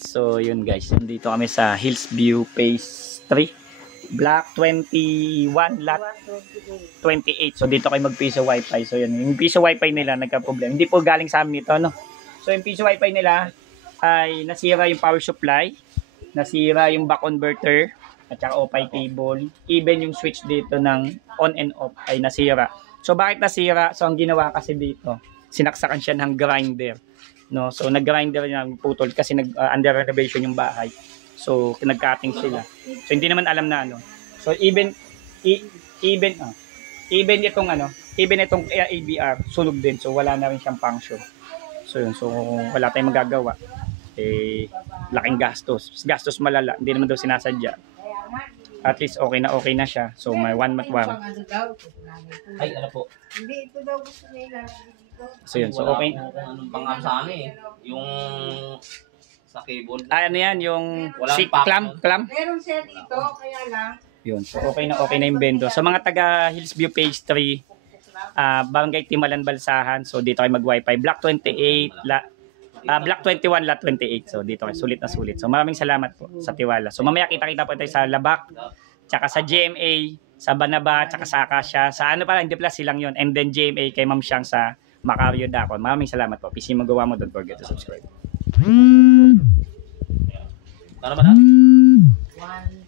So yun guys, nandito kami sa Hillsview Phase 3, Block 21, Lot 28. So dito kayo mag-piso wifi. So yun, yung piso wifi nila nagka-problem. Hindi po galing sa amin ito, no? So yung piso wifi nila ay nasira yung power supply, nasira yung back converter, at saka OPI cable. Even yung switch dito ng on and off ay nasira. So bakit nasira? So ang ginawa kasi dito, sinaksakan siya ng grinder. No, so nag-grinder niya, putol kasi under renovation yung bahay. So nag-cutting sila. So hindi naman alam na ano. So even itong ABR sunog din. So wala na rin siyang function. So yun, so wala tayong magagawa. Eh laking gastos. Gastos malala. Hindi naman daw sinasadya. At least okay na siya. So may 1 month warranty. Ay, ano po? Hindi, ito daw gusto nila. So yun, so okay. Anong pang sa amin eh. Yung sa cable. Ano yan, yung clamp. Meron siya dito, kaya lang. Yun, so okay na yung bendo. Sa mga taga Hillsview Phase 3, Barangay Timalan, Balsahan. So dito kayo mag-wifi. Block 28, Block 21, Lot 28. So dito kayo, sulit na sulit. So maraming salamat po sa tiwala. So mamaya kita-kita po tayo sa Labak, tsaka sa GMA, sa Banaba, tsaka sa Acacia. Sa ano pala, hindi pala silang yun. And then GMA kay Ma'am Siang sa Macario Dacon. Maraming salamat po. PC magawa mo, don't forget to subscribe. Para ba na? 1,